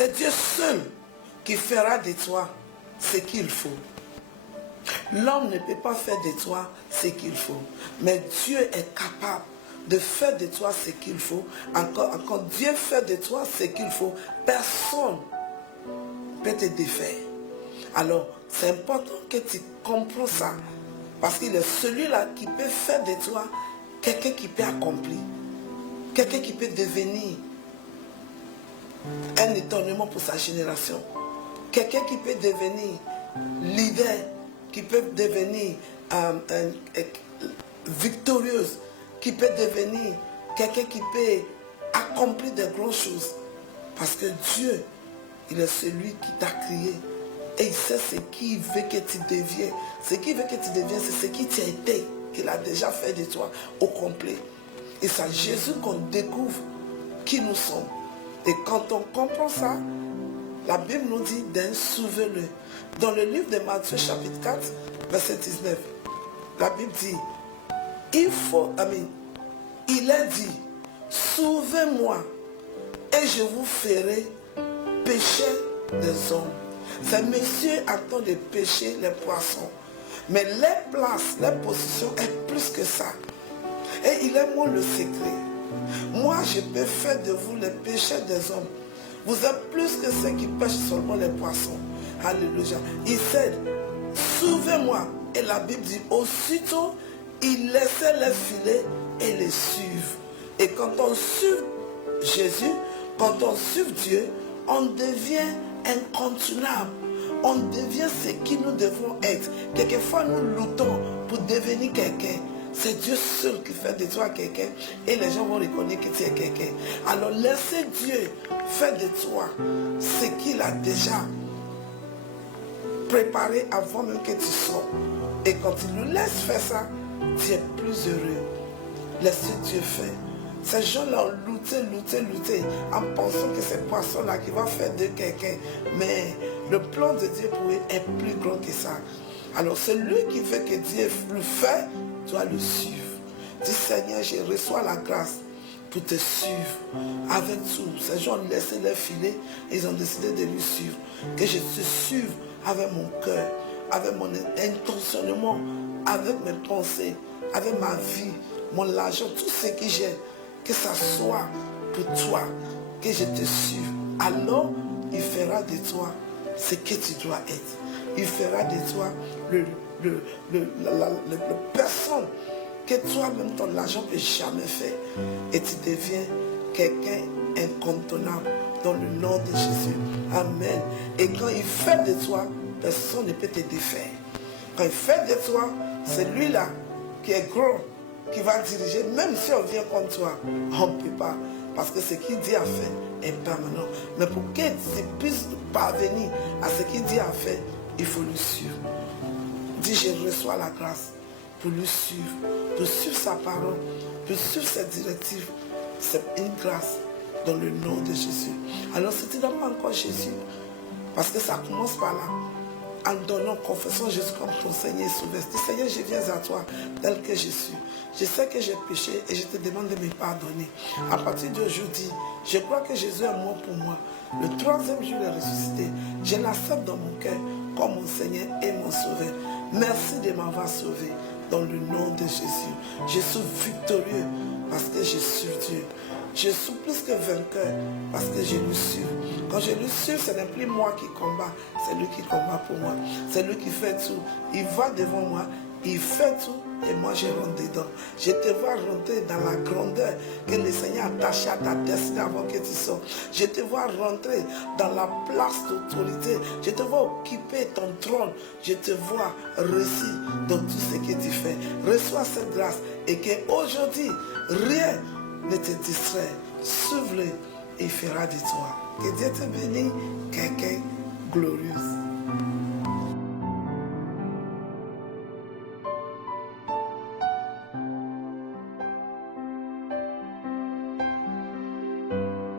C'est Dieu seul qui fera de toi ce qu'il faut. L'homme ne peut pas faire de toi ce qu'il faut. Mais Dieu est capable de faire de toi ce qu'il faut. Quand Dieu fait de toi ce qu'il faut, personne ne peut te défaire. Alors, c'est important que tu comprennes ça. Parce qu'il est celui-là qui peut faire de toi quelqu'un qui peut accomplir. Quelqu'un qui peut devenir un étonnement pour sa génération. Quelqu'un qui peut devenir leader, qui peut devenir victorieuse, qui peut devenir quelqu'un qui peut accomplir de grandes choses. Parce que Dieu, il est celui qui t'a créé. Et il sait ce qu'il veut que tu deviennes. Ce qu'il veut que tu deviennes, c'est ce qui t'a été, qu'il a déjà fait de toi au complet. Et c'est à Jésus qu'on découvre qui nous sommes. Et quand on comprend ça, la Bible nous dit d'un souvenez-le. Dans le livre de Matthieu chapitre 4, verset 19, la Bible dit, il a dit, sauvez-moi et je vous ferai pécher des hommes. Ces messieurs attendent de pêcher les poissons. Mais les places, les positions est plus que ça. Et il est moi le secret. Moi, je peux faire de vous les pécheurs des hommes. Vous êtes plus que ceux qui pêchent seulement les poissons. Alléluia. Il sait, sauvez-moi. Et la Bible dit, aussitôt, il laissait les filets et les suivre. Et quand on suit Jésus, quand on suit Dieu, on devient incontournable. On devient ce qui nous devons être. Quelquefois, nous luttons pour devenir quelqu'un. C'est Dieu seul qui fait de toi quelqu'un. Et les gens vont reconnaître que tu es quelqu'un. Alors, laissez Dieu faire de toi ce qu'il a déjà préparé avant même que tu sois. Et quand il nous laisse faire ça, tu es plus heureux. Laissez Dieu faire. Ces gens-là ont lutté en pensant que c'est poisson-là qui va faire de quelqu'un. Mais le plan de Dieu pour eux est plus grand que ça. Alors celui qui veut que Dieu le fait, doit le suivre. Dis Seigneur, je reçois la grâce pour te suivre. Avec tout, ces gens ont laissé leur filet et ils ont décidé de lui suivre. Que je te suive avec mon cœur, avec mon intentionnement, avec mes pensées, avec ma vie, mon argent, tout ce que j'ai. Que ça soit pour toi, que je te suive. Alors, il fera de toi ce que tu dois être. Il fera de toi la personne que toi-même ton argent ne peut jamais faire. Et tu deviens quelqu'un incontournable dans le nom de Jésus. Amen. Et quand il fait de toi, personne ne peut te défaire. Quand il fait de toi, c'est lui-là qui est grand, qui va diriger, même si on vient contre toi, on ne peut pas. Parce que ce qu'il dit à faire est permanent. Mais pour que tu puisses parvenir à ce qu'il dit à faire, il faut le suivre. Dis, je reçois la grâce pour le suivre, pour suivre sa parole, pour suivre ses directives. C'est une grâce dans le nom de Jésus. Alors si tu n'as pas encore Jésus, parce que ça commence par là, en donnant, confessant Jésus comme ton Seigneur et Sauveur. Dis, Seigneur, je viens à toi tel que je suis. Je sais que j'ai péché et je te demande de me pardonner. À partir d'aujourd'hui, je crois que Jésus est mort pour moi. Le 3e jour, il est ressuscité. Je l'accepte dans mon cœur comme mon Seigneur et mon Sauveur. Merci de m'avoir sauvé dans le nom de Jésus. Je suis victorieux parce que je suis Dieu. Je suis plus que vainqueur parce que je lui suis. Quand je lui suis, ce n'est plus moi qui combat, c'est lui qui combat pour moi. C'est lui qui fait tout. Il va devant moi, il fait tout et moi je rentre dedans. Je te vois rentrer dans la grandeur que le Seigneur a attachée à ta destinée avant que tu sortes. Je te vois rentrer dans la place d'autorité. Je te vois occuper ton trône. Je te vois réussir dans tout ce que tu fais. Reçois cette grâce et qu'aujourd'hui, rien ne te distrait. Suive-le et il fera de toi. Que Dieu te bénisse, quelqu'un glorieux.